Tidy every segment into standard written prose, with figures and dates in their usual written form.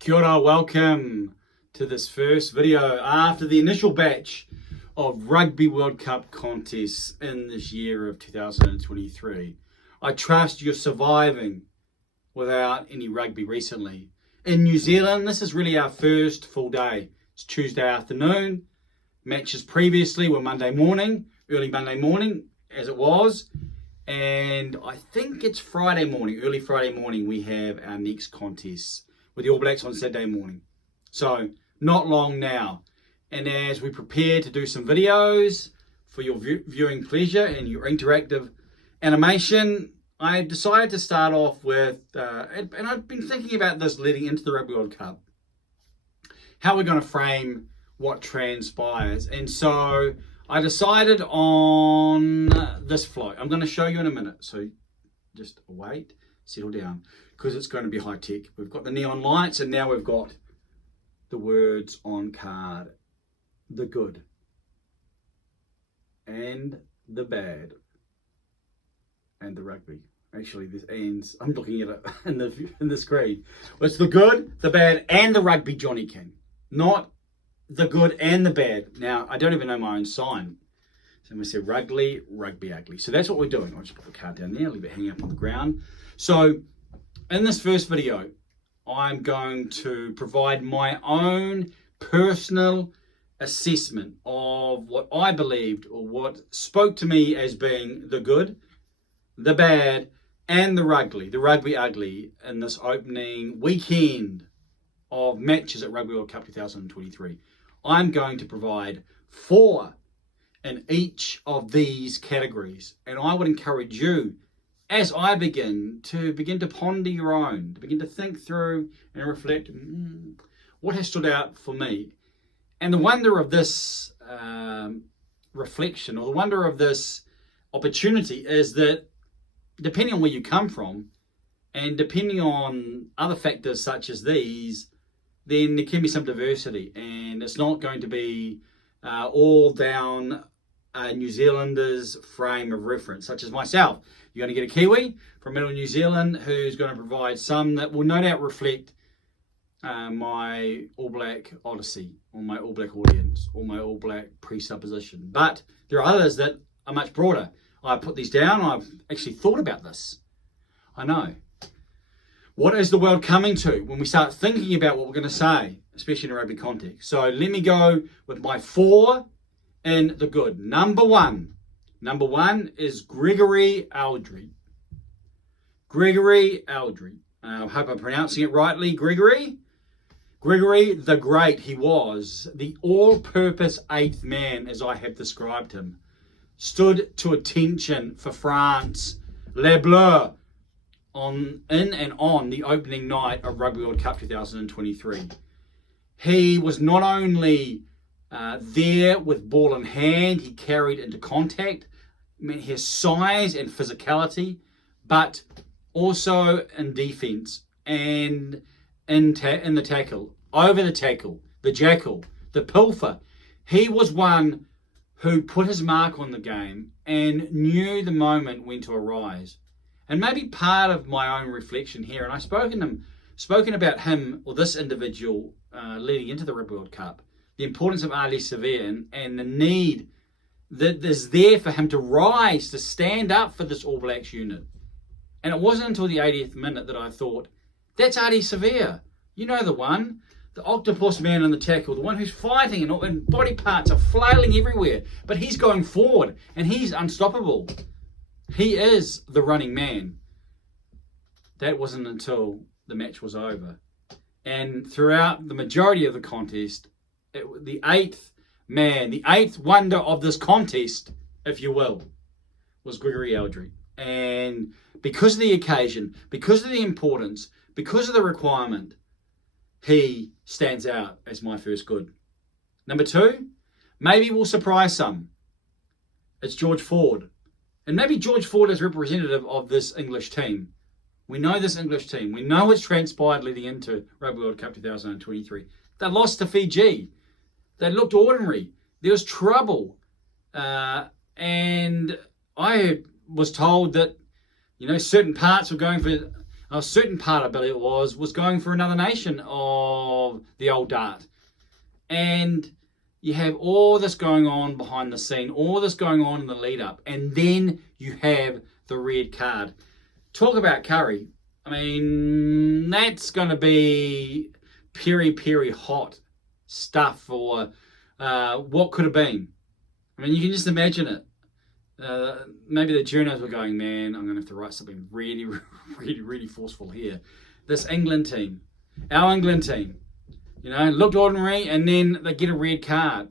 Kia ora, welcome to this first video after the initial batch of Rugby World Cup contests in this year of 2023. I trust you're surviving without any rugby recently. In New Zealand, this is really our first full day. It's Tuesday afternoon. Matches previously were Monday morning, early Monday morning as it was. And I think it's Friday morning, early Friday morning, we have our next contest with the All Blacks on Saturday morning. So not long now. And as we prepare to do some videos for your viewing pleasure and your interactive animation, I decided to start off with, and I've been thinking about this leading into the Rugby World Cup, how we're going to frame what transpires. And so I decided on this flow. I'm going to show you in a minute. So just wait, settle down, because it's going to be high tech. We've got the neon lights and now we've got the words on card. The good and the bad and the rugby. Actually, this ends, I'm looking at it in the screen. It's the good, the bad and the rugby Johnny King. Not the good and the bad. Now, I don't even know my own sign. So I'm going to say rugby, rugby ugly. So that's what we're doing. I'll just put the card down there, leave it hanging up on the ground. So in this first video, I'm going to provide my own personal assessment of what I believed or what spoke to me as being the good, the bad, and the rugby ugly in this opening weekend of matches at Rugby World Cup 2023. I'm going to provide 4 in each of these categories. And I would encourage you, as I begin to ponder your own, to begin to think through and reflect what has stood out for me. And the wonder of this reflection, or the wonder of this opportunity, is that depending on where you come from and depending on other factors such as these, then there can be some diversity, and it's not going to be all down a New Zealander's frame of reference, such as myself. You're going to get a Kiwi from Middle New Zealand who's going to provide some that will no doubt reflect my All Black Odyssey, or my All Black audience, or my All Black presupposition. But there are others that are much broader. I put these down. I've actually thought about this. I know. What is the world coming to when we start thinking about what we're going to say, especially in a rugby context? So let me go with my 4 in the good. Number one is Gregory Aldry. Gregory Aldry. I hope I'm pronouncing it rightly. Gregory the Great, he was the all-purpose 8th man, as I have described him. Stood to attention for France, Les Bleus, in and on the opening night of Rugby World Cup 2023. He was not only there with ball in hand, he carried into contact, his size and physicality, but also in defence and in the tackle, over the tackle, the jackal, the pilfer. He was one who put his mark on the game and knew the moment when to arise. And maybe part of my own reflection here, and I've spoken about him, or this individual, leading into the Rugby World Cup, the importance of Ali Severe and the need that is there for him to rise, to stand up for this All Blacks unit. And it wasn't until the 80th minute that I thought, that's Ali Severe. You know the one, the octopus man in the tackle, the one who's fighting and body parts are flailing everywhere, but he's going forward and he's unstoppable. He is the running man. That wasn't until the match was over. And throughout the majority of the contest, the 8th man, the 8th wonder of this contest, if you will, was Gregory Aldry. And because of the occasion, because of the importance, because of the requirement, he stands out as my first good. Number 2, maybe will surprise some. It's George Ford. And maybe George Ford is representative of this English team. We know this English team. We know what's transpired leading into Rugby World Cup 2023. They lost to Fiji. They looked ordinary. There was trouble. And I was told that, certain parts were going for A certain part, I believe it was going for another nation of the old dart. And you have all this going on behind the scene, all this going on in the lead up, and then you have the red card. Talk about curry. I mean, that's going to be peri hot stuff for what could have been. I mean, you can just imagine it. Maybe the journalists were going, man, I'm going to have to write something really, really forceful here. This England team, our England team, looked ordinary, and then they get a red card.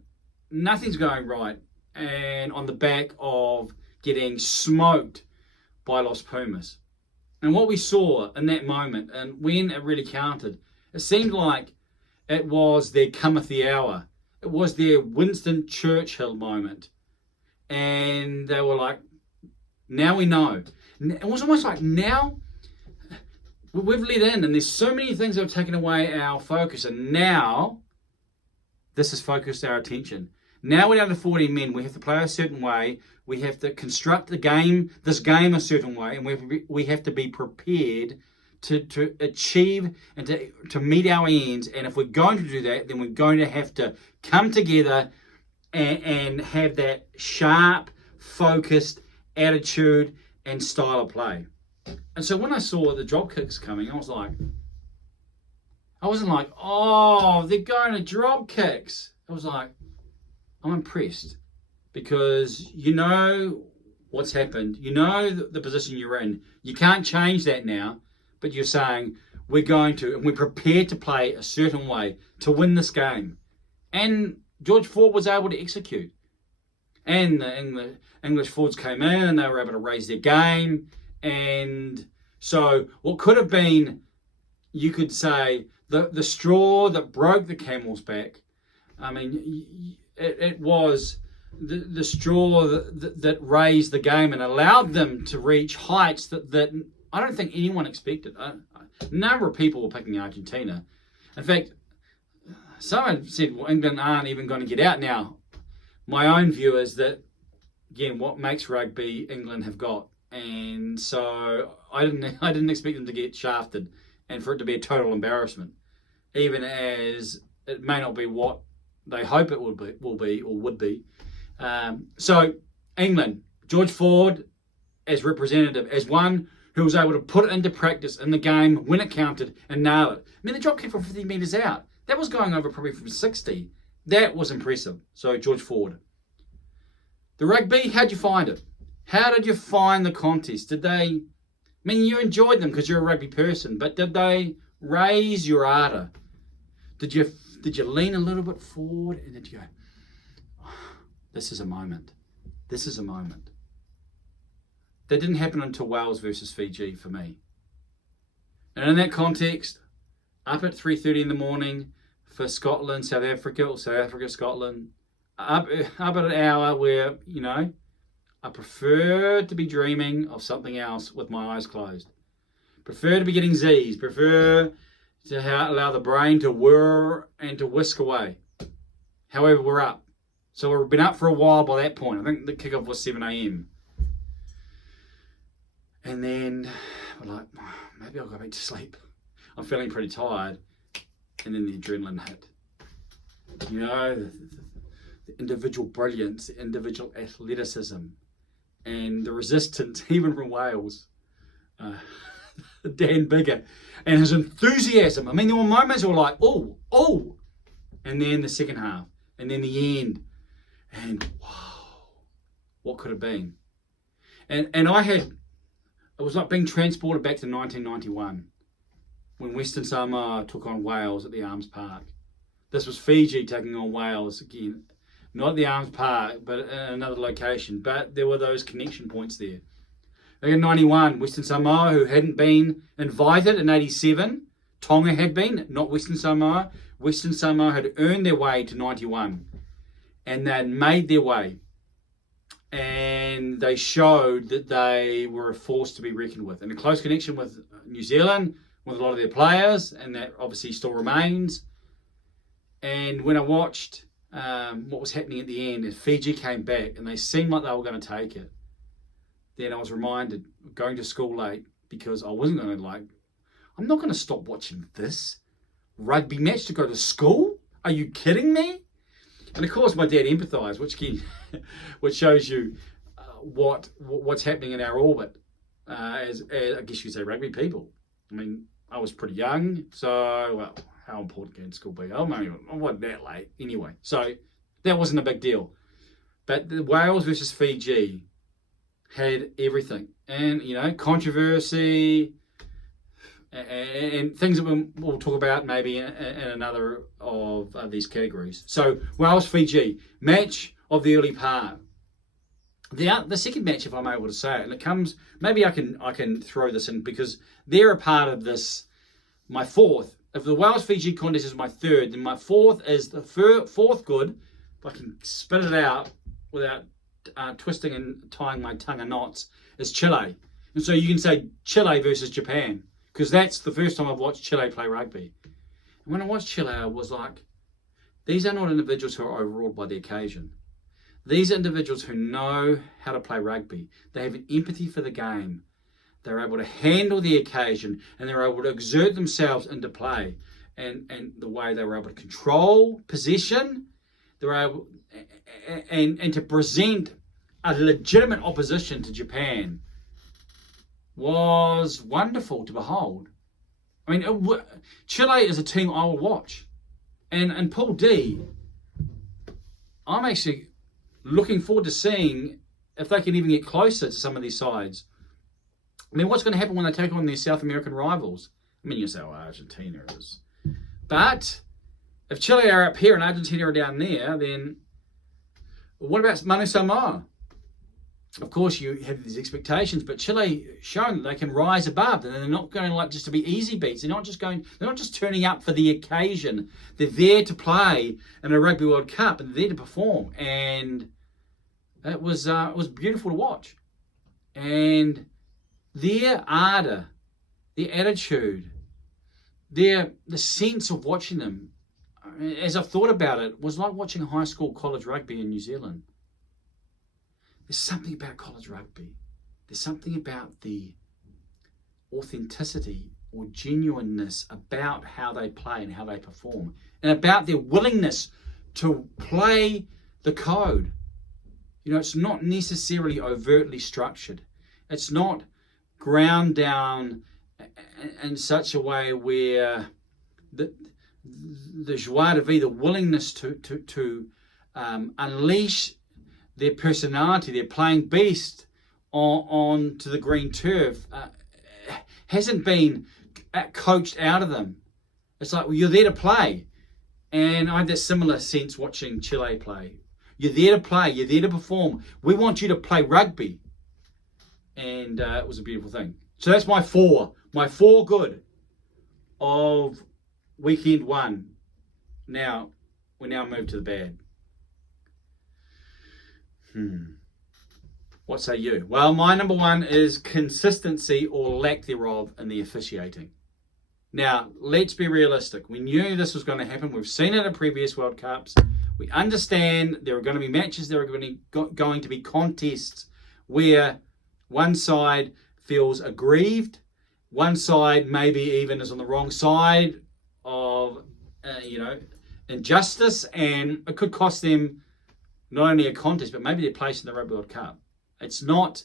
Nothing's going right. And on the back of getting smoked by Los Pumas. And what we saw in that moment, and when it really counted, it seemed like it was their cometh the hour. It was their Winston Churchill moment. And they were like, now we know. It was almost like now we've let in, and there's so many things that have taken away our focus, and now this has focused our attention. Now we're down to 14 men. We have to play a certain way. We have to construct this game a certain way, and we have to be prepared to achieve and to meet our ends. And if we're going to do that, then we're going to have to come together and have that sharp, focused attitude and style of play. And so when I saw the drop kicks coming, I wasn't like, oh, they're going to drop kicks. I was like, I'm impressed, because you know what's happened. You know the position you're in. You can't change that now, but you're saying we're going to, and we're prepared to play a certain way to win this game. And George Ford was able to execute. And the English forwards came in and they were able to raise their game. And so what could have been, you could say, the straw that broke the camel's back, I mean, it was the straw that raised the game and allowed them to reach heights that I don't think anyone expected. A number of people were picking Argentina. In fact, someone said, well, England aren't even going to get out now. My own view is that, again, what makes rugby England have got. And so I didn't expect them to get shafted and for it to be a total embarrassment, even as it may not be what they hope it would be. So England, George Ford as representative, as one who was able to put it into practice in the game when it counted and nail it. I mean, the drop kick from 50 metres out, that was going over probably from 60. That was impressive. So George Ford. The rugby, how'd you find it? How did you find the contest? I mean, you enjoyed them because you're a rugby person, but did they raise your ardor? Did you lean a little bit forward and did you go, oh, this is a moment. This is a moment. That didn't happen until Wales versus Fiji for me. And in that context, up at 3:30 in the morning for Scotland, South Africa, or South Africa, Scotland, up at an hour where, I prefer to be dreaming of something else with my eyes closed. Prefer to be getting Z's. Prefer to allow the brain to whir and to whisk away. However, we're up. So we've been up for a while by that point. I think the kickoff was 7 a.m. And then we're like, maybe I'll go back to sleep. I'm feeling pretty tired. And then the adrenaline hit. The individual brilliance, the individual athleticism, and the resistance, even from Wales. Dan Bigger, and his enthusiasm. I mean, there were moments where we were like, oh, and then the second half, and then the end, and wow, what could have been? And it was like being transported back to 1991 when Western Samoa took on Wales at the Arms Park. This was Fiji taking on Wales again, not at the Arms Park, but in another location. But there were those connection points there. In 91, Western Samoa, who hadn't been invited in 87, Tonga had been, not Western Samoa. Western Samoa had earned their way to 91, and they had made their way. And they showed that they were a force to be reckoned with. And a close connection with New Zealand, with a lot of their players, and that obviously still remains. And when I watched what was happening at the end, as Fiji came back and they seemed like they were going to take it, then I was reminded of going to school late because I wasn't going to I'm not going to stop watching this rugby match to go to school. Are you kidding me? And of course, my dad empathised, which shows you what's happening in our orbit as I guess you could say rugby people. I mean, I was pretty young, so well, how important can school be? I wasn't that late anyway, so that wasn't a big deal. But the Wales versus Fiji had everything, and controversy. And things that we'll talk about maybe in another of these categories. So Wales Fiji match of the early part. The second match, if I'm able to say it, and it comes, maybe I can throw this in because they're a part of this. My fourth. If the Wales Fiji contest is my third, then my fourth is the fourth good. If I can spit it out without twisting and tying my tongue in knots, is Chile. And so you can say Chile versus Japan. Because that's the first time I've watched Chile play rugby. And when I watched Chile, I was like, these are not individuals who are overawed by the occasion. These are individuals who know how to play rugby. They have an empathy for the game. They're able to handle the occasion and they're able to exert themselves into play. And the way they were able to control possession, they were able and to present a legitimate opposition to Japan was wonderful to behold. I mean, Chile is a team I will watch. And Pool D, I'm actually looking forward to seeing if they can even get closer to some of these sides. I mean, what's going to happen when they take on their South American rivals? I mean, you say, oh, Argentina is. But if Chile are up here and Argentina are down there, then what about Manu Samoa? Of course, you have these expectations, but Chile shown that they can rise above, and they're not going like just to be easy beats. They're not just turning up for the occasion. They're there to play in a Rugby World Cup, and they're there to perform. And it was beautiful to watch. And their ardour, their attitude, the sense of watching them, as I've thought about it, was like watching high school college rugby in New Zealand. There's something about college rugby. There's something about the authenticity or genuineness about how they play and how they perform, and about their willingness to play the code. It's not necessarily overtly structured. It's not ground down in such a way where the joie de vivre, the willingness to unleash their personality, their playing beast on to the green turf, hasn't been coached out of them. It's like, well, you're there to play. And I had that similar sense watching Chile play. You're there to play. You're there to perform. We want you to play rugby. And it was a beautiful thing. So that's my four. My four good of weekend one. Now, we move to the bad. What say you? Well, my number one is consistency or lack thereof in the officiating. Now, let's be realistic. We knew this was going to happen. We've seen it at previous World Cups. We understand there are going to be matches, there are going to be contests where one side feels aggrieved, one side maybe even is on the wrong side of, injustice, and it could cost them not only a contest, but maybe their place in the Rugby World Cup. It's not,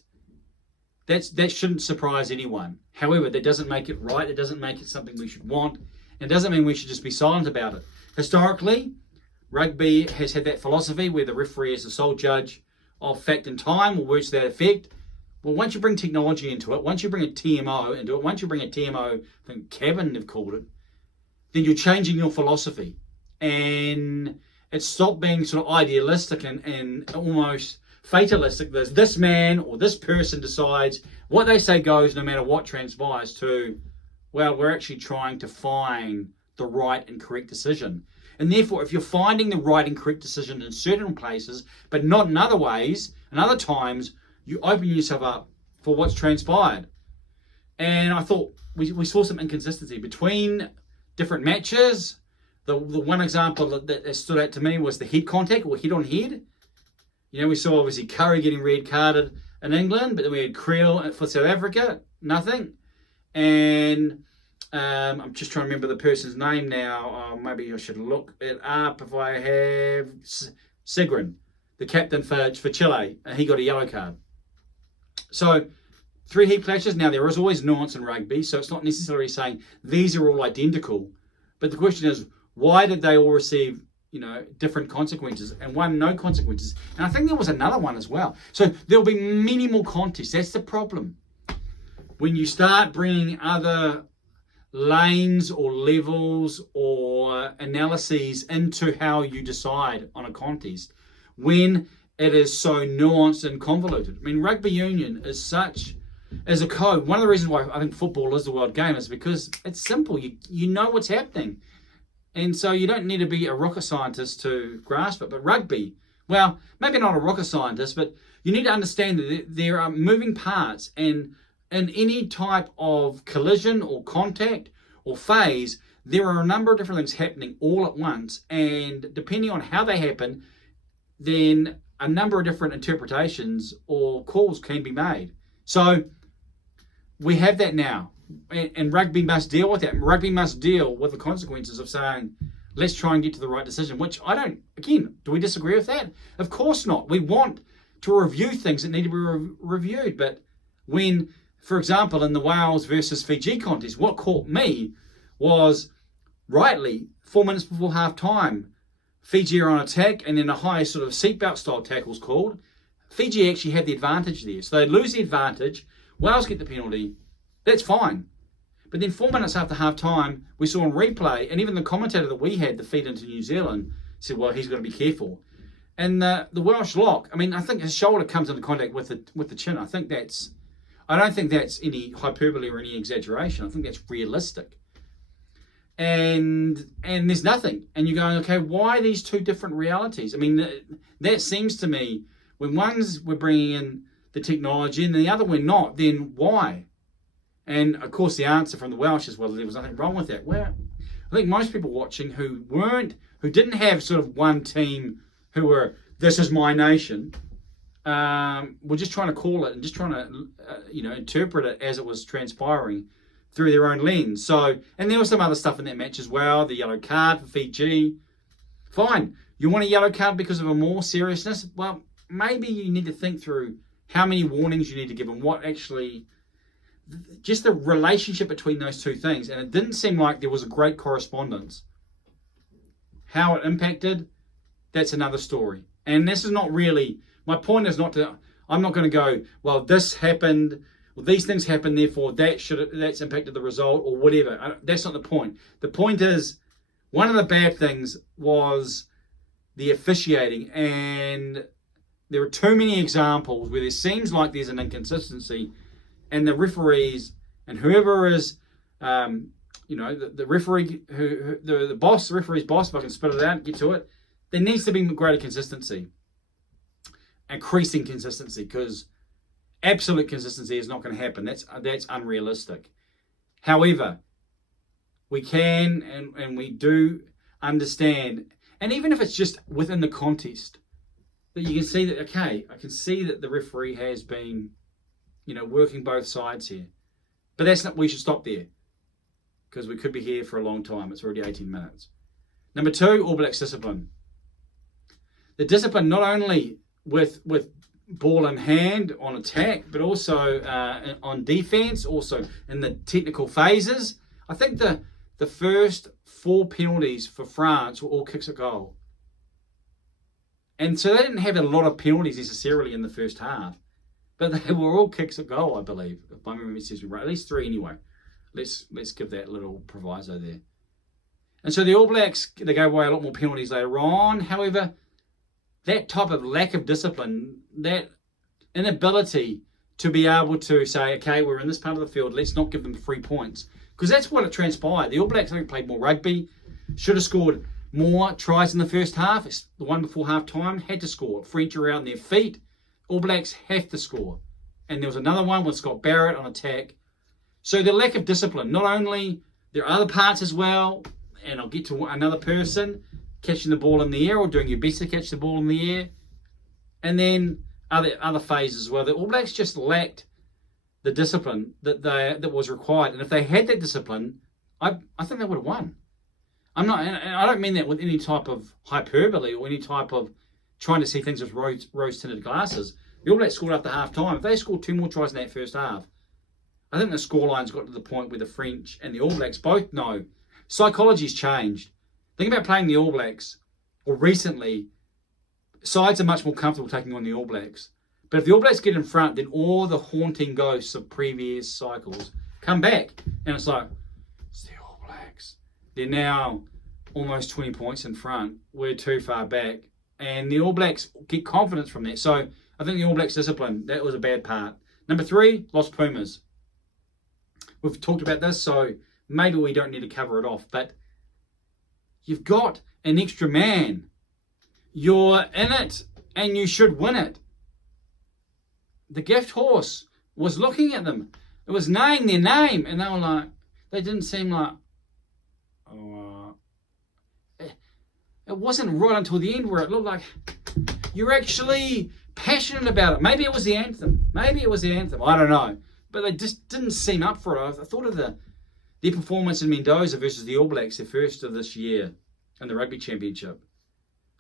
that shouldn't surprise anyone. However, that doesn't make it right. It doesn't make it something we should want. It doesn't mean we should just be silent about it. Historically, rugby has had that philosophy where the referee is the sole judge of fact and time, or words to that effect. Well, once you bring technology into it, once you bring a TMO into it, once you bring a TMO, I think cabin they've called it, then you're changing your philosophy. And it's stopped being sort of idealistic and almost fatalistic. There's this man or this person decides what they say goes no matter what transpires, to, well, we're actually trying to find the right and correct decision. And therefore, if you're finding the right and correct decision in certain places, but not in other ways, and other times, you open yourself up for what's transpired. And I thought we saw some inconsistency between different matches. The one example that stood out to me was the head contact, or head on head. We saw obviously Curry getting red carded in England, but then we had Creel for South Africa, nothing. And I'm just trying to remember the person's name now. Maybe I should look it up if I have. Sigrin, the captain for Chile, he got a yellow card. So 3 heat clashes. Now, there is always nuance in rugby, so it's not necessarily saying these are all identical. But the question is, why did they all receive, different consequences, and one no consequences? And I think there was another one as well. So there'll be minimal contests. That's the problem. When you start bringing other lanes or levels or analyses into how you decide on a contest, when it is so nuanced and convoluted. I mean, rugby union is such as a code. One of the reasons why I think football is the world game is because it's simple. You know what's happening. And so you don't need to be a rocket scientist to grasp it. But rugby, well, maybe not a rocket scientist, but you need to understand that there are moving parts, and in any type of collision or contact or phase, there are a number of different things happening all at once. And depending on how they happen, then a number of different interpretations or calls can be made. So we have that now. And rugby must deal with that. Rugby must deal with the consequences of saying, let's try and get to the right decision, which I don't, again, do we disagree with that? Of course not. We want to review things that need to be reviewed. But when, for example, in the Wales versus Fiji contest, what caught me was, rightly, 4 minutes before half time, Fiji are on attack, and then a high sort of seatbelt style tackle's called. Fiji actually had the advantage there. So they lose the advantage. Wales get the penalty. That's fine. But then 4 minutes after half time, we saw on replay, and even the commentator that we had, the feed into New Zealand, said, well, he's got to be careful. And the Welsh lock, I mean, I think his shoulder comes into contact with the chin. I don't think that's any hyperbole or any exaggeration. I think that's realistic. And there's nothing. And you're going, okay, why these two different realities? I mean, that seems to me, when one's we're bringing in the technology and the other we're not, then why? And of course, the answer from the Welsh is, well, there was nothing wrong with that. Well, I think most people watching who didn't have sort of one team who were, this is my nation, were just trying to call it and just trying to, interpret it as it was transpiring through their own lens. So, and there was some other stuff in that match as well. The yellow card for Fiji. Fine. You want a yellow card because of a more seriousness? Well, maybe you need to think through how many warnings you need to give and what actually, just the relationship between those two things. And it didn't seem like there was a great correspondence. How it impacted, that's another story. And this is not really, my point is not to, I'm not going to go, well, this happened, well, these things happened, therefore that's impacted the result or whatever. That's not the point. The point is, one of the bad things was the officiating, and there are too many examples where there seems like there's an inconsistency, and the referees and whoever is, the referee, the boss, the referee's boss, if I can spit it out, get to it, there needs to be greater consistency, increasing consistency, because absolute consistency is not going to happen. That's unrealistic. However, we can and we do understand, and even if it's just within the contest, that you can see that, okay, I can see that the referee has been, working both sides here. But that's not, we should stop there, because we could be here for a long time. It's already 18 minutes. Number 2, All Blacks discipline. The discipline not only with ball in hand on attack, but also on defence, also in the technical phases. I think the first 4 penalties for France were all kicks at goal. And so they didn't have a lot of penalties necessarily in the first half, but they were all kicks at goal, I believe, if my memory serves me right. At least 3 anyway. Let's give that little proviso there. And so the All Blacks, they gave away a lot more penalties later on. However, that type of lack of discipline, that inability to be able to say, okay, we're in this part of the field, let's not give them 3 points. Because that's what it transpired. The All Blacks, I think, played more rugby, should have scored more tries in the first half. It's the one before half time, had to score. French are out on their feet. All Blacks have to score. And there was another one with Scott Barrett on attack. So the lack of discipline, not only, there are other parts as well, and I'll get to another person, catching the ball in the air or doing your best to catch the ball in the air. And then other phases as well. The All Blacks just lacked the discipline that was required. And if they had that discipline, I think they would have won. And I don't mean that with any type of hyperbole or any type of trying to see things with rose-tinted glasses. The All Blacks scored after half-time. If they scored 2 more tries in that first half, I think the scoreline's got to the point where the French and the All Blacks both know psychology's changed. Think about playing the All Blacks, or recently, sides are much more comfortable taking on the All Blacks. But if the All Blacks get in front, then all the haunting ghosts of previous cycles come back. And it's like, it's the All Blacks. They're now almost 20 points in front. We're too far back. And the All Blacks get confidence from that. So I think the All Blacks discipline, that was a bad part. Number 3, Los Pumas. We've talked about this, so maybe we don't need to cover it off. But you've got an extra man. You're in it, and you should win it. The gift horse was looking at them. It was knowing their name, and they were like, they didn't seem like, it wasn't right until the end where it looked like you're actually passionate about it. Maybe it was the anthem. I don't know. But they just didn't seem up for it. I thought of their performance in Mendoza versus the All Blacks, the first of this year in the Rugby Championship,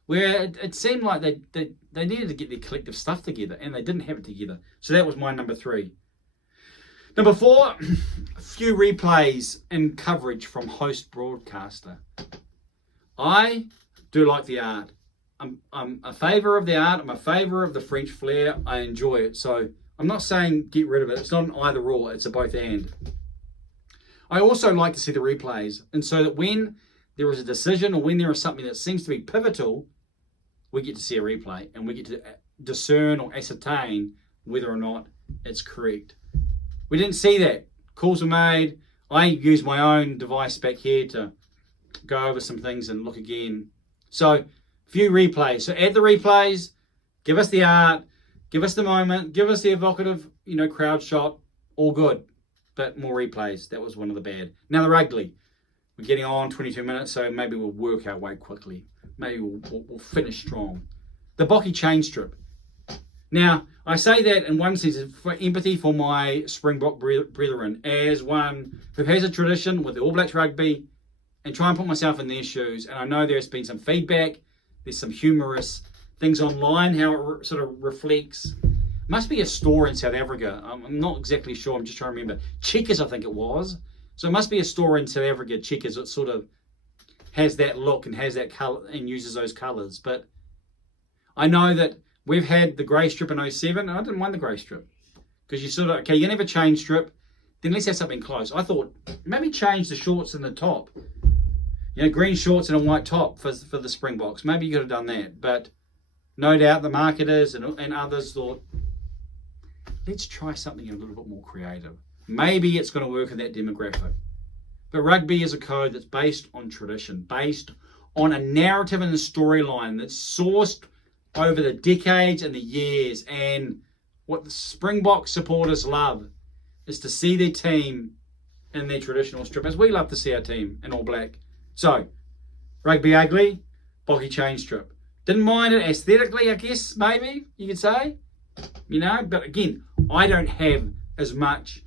where it seemed like they needed to get their collective stuff together, and they didn't have it together. So that was my number 3. Number 4, a few replays and coverage from host broadcaster. I do like the art. I'm a favour of the art. I'm a favour of the French flair. I enjoy it. So I'm not saying get rid of it. It's not an either or. It's a both and. I also like to see the replays. And so that when there is a decision or when there is something that seems to be pivotal, we get to see a replay and we get to discern or ascertain whether or not it's correct. We didn't see that. Calls were made. I used my own device back here to go over some things and look again. So, few replays. So add the replays, give us the art, give us the moment, give us the evocative, crowd shot, all good. But more replays. That was one of the bad. Now the rugby. We're getting on 22 minutes, so maybe we'll work our way quickly. Maybe we'll finish strong. The Bocky chain strip. Now, I say that in one sense for empathy for my Springbok brethren, as one who has a tradition with the All Blacks rugby, and try and put myself in their shoes. And I know there's been some feedback. There's some humorous things online, how it sort of reflects. Must be a store in South Africa. I'm not exactly sure. I'm just trying to remember. Checkers, I think it was. So it must be a store in South Africa, Checkers, that sort of has that look and has that colour and uses those colours. But I know that we've had the grey strip in 07, and I didn't mind the grey strip. Because you sort of, okay, you can have a chain strip, then let's have something close. I thought, maybe change the shorts in the top. Green shorts and a white top for the Springboks. Maybe you could have done that. But no doubt the marketers and others thought, let's try something a little bit more creative. Maybe it's going to work in that demographic. But rugby is a code that's based on tradition, based on a narrative and a storyline that's sourced over the decades and the years. And what the Springbok supporters love is to see their team in their traditional strip, as we love to see our team in all black. So, rugby ugly, Bocky chain strip. Didn't mind it aesthetically, I guess, maybe you could say. But again, I don't have as much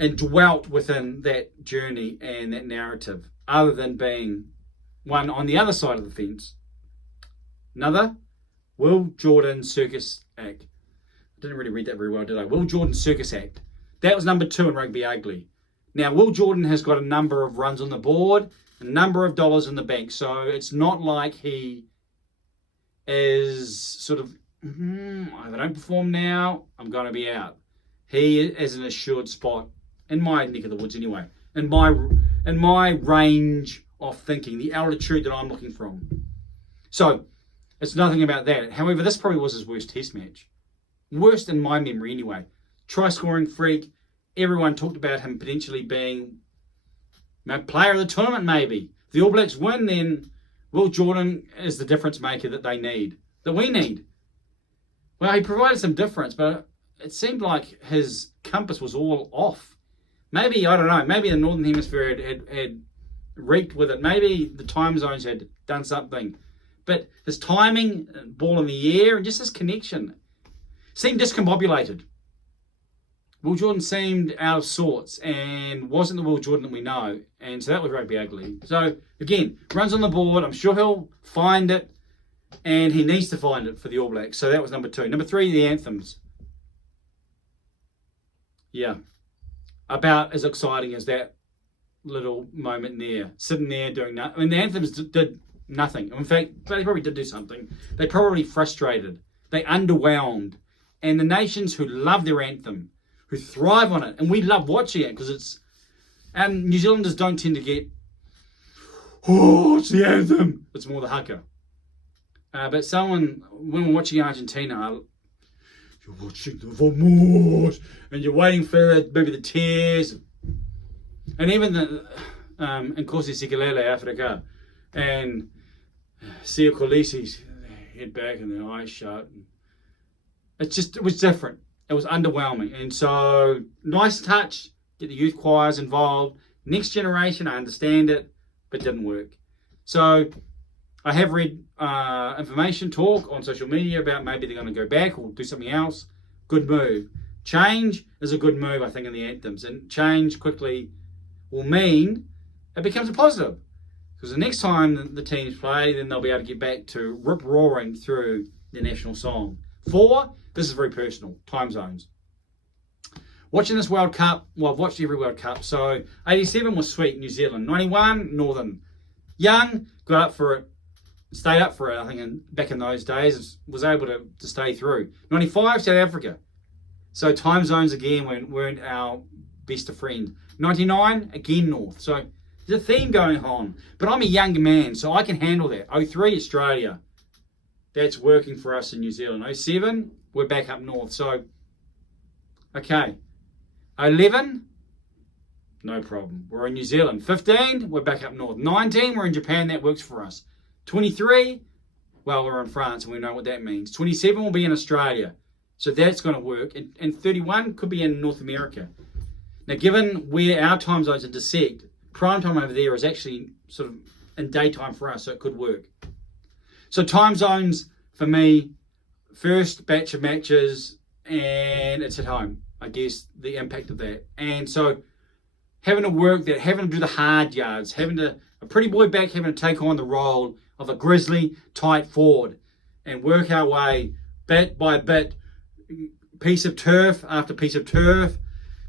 and dwelt within that journey and that narrative, other than being one on the other side of the fence. Another, Will Jordan Circus Act. I didn't really read that very well, did I? Will Jordan Circus Act. That was number 2 in Rugby Ugly. Now, Will Jordan has got a number of runs on the board, a number of dollars in the bank. So it's not like he is sort of, if I don't perform now, I'm going to be out. He is an assured spot in my neck of the woods anyway. In my range of thinking, the altitude that I'm looking from. So it's nothing about that. However, this probably was his worst test match. Worst in my memory anyway. Try-scoring freak. Everyone talked about him potentially being player of the tournament, maybe. If the All Blacks win, then Will Jordan is the difference maker that they need, that we need. Well, he provided some difference, but it seemed like his compass was all off. Maybe, I don't know, maybe the Northern Hemisphere had reeked with it. Maybe the time zones had done something. But his timing, ball in the air, and just his connection seemed discombobulated. Will Jordan seemed out of sorts and wasn't the Will Jordan that we know. And so that was rugby ugly. So, again, runs on the board. I'm sure he'll find it. And he needs to find it for the All Blacks. So that was number 2. Number 3, the anthems. Yeah. About as exciting as that little moment there. Sitting there doing nothing. I mean, the anthems did nothing. In fact, they probably did do something. They probably frustrated. They underwhelmed. And the nations who love their anthem, who thrive on it, and we love watching it because it's... New Zealanders don't tend to get, oh, it's the anthem. It's more the haka. But when we're watching Argentina, you're watching the Vamos, and you're waiting for maybe the tears, and even the, of course, it's Sikalele Africa, and Sia Kolisi's head back and their eyes shut. It was different. It was underwhelming. And so, nice touch, get the youth choirs involved. Next generation, I understand it, but it didn't work. So, I have read information talk on social media about maybe they're going to go back or do something else. Good move. Change is a good move, I think, in the anthems. And change quickly will mean it becomes a positive. Because the next time the teams play, then they'll be able to get back to rip-roaring through their national song. 4, this is very personal, time zones. Watching this World Cup, well, I've watched every World Cup. So 87 was sweet, New Zealand. 91, Northern. Young, got up for it. Stayed up for it, I think, back in those days. Was able to stay through. 95, South Africa. So time zones, again, weren't our best of friends. 99, again, North. So there's a theme going on. But I'm a younger man, so I can handle that. 03, Australia. That's working for us in New Zealand. 07, we're back up north. So, okay. 11, no problem. We're in New Zealand. 15, we're back up north. 19, we're in Japan. That works for us. 23, well, we're in France and we know what that means. 27 will be in Australia. So that's going to work. And 31 could be in North America. Now, given where our time zones intersect, prime time over there is actually sort of in daytime for us, so it could work. So time zones, for me, first batch of matches, and it's at home. I guess the impact of that. And so having to work that, having to do the hard yards, having to, a pretty boy back having to take on the role of a grizzly tight forward and work our way bit by bit, piece of turf after piece of turf,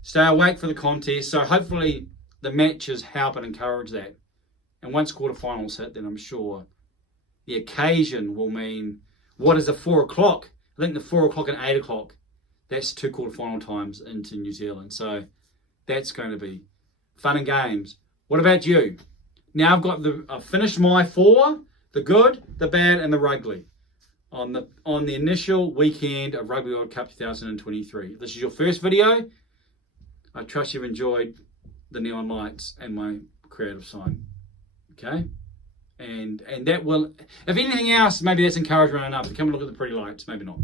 stay awake for the contest. So hopefully the matches help and encourage that. And once quarterfinals hit, then I'm sure the occasion will mean, what is the 4 o'clock? I think the 4 o'clock and 8 o'clock, that's 2 quarterfinal times into New Zealand. So that's going to be fun and games. What about you? Now I've finished my 4, the good, the bad, and the rugby on the initial weekend of Rugby World Cup 2023. If this is your first video, I trust you've enjoyed the neon lights and my creative sign. Okay? And that will, if anything else, maybe that's encouragement enough to come and look at the pretty lights, maybe not.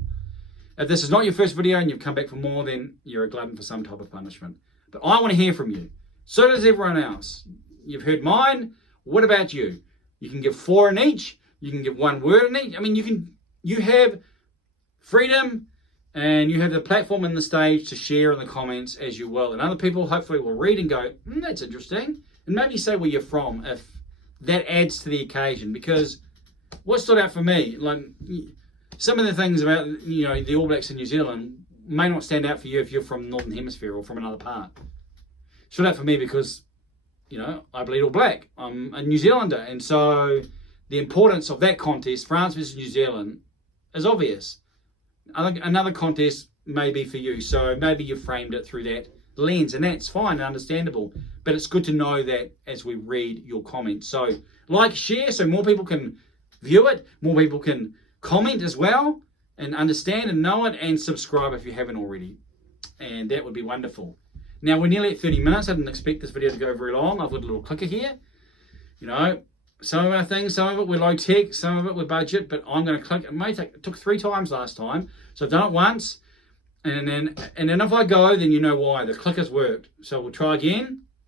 If this is not your first video and you've come back for more, then you're a glutton for some type of punishment. But I want to hear from you. So does everyone else. You've heard mine. What about you? You can give 4 in each. You can give 1 word in each. I mean, you have freedom and you have the platform and the stage to share in the comments as you will. And other people hopefully will read and go, that's interesting. And maybe say where you're from if that adds to the occasion. Because what stood out for me, like some of the things about the All Blacks in New Zealand may not stand out for you if you're from the Northern Hemisphere or from another part. Stood out for me because, I bleed all black. I'm a New Zealander. And so the importance of that contest, France versus New Zealand, is obvious. I think another contest may be for you. So maybe you've framed it through that lens, and that's fine and understandable. But it's good to know that as we read your comments. So like, share, so more people can view it, more people can comment as well, and understand and know it, and subscribe if you haven't already. And that would be wonderful. Now, we're nearly at 30 minutes. I didn't expect this video to go very long. I've got a little clicker here. Some of our things, some of it we're low tech, some of it we're budget, but I'm going to click. It took 3 times last time. So I've done it once. And then if I go, then you know why. The clicker's worked. So we'll try again.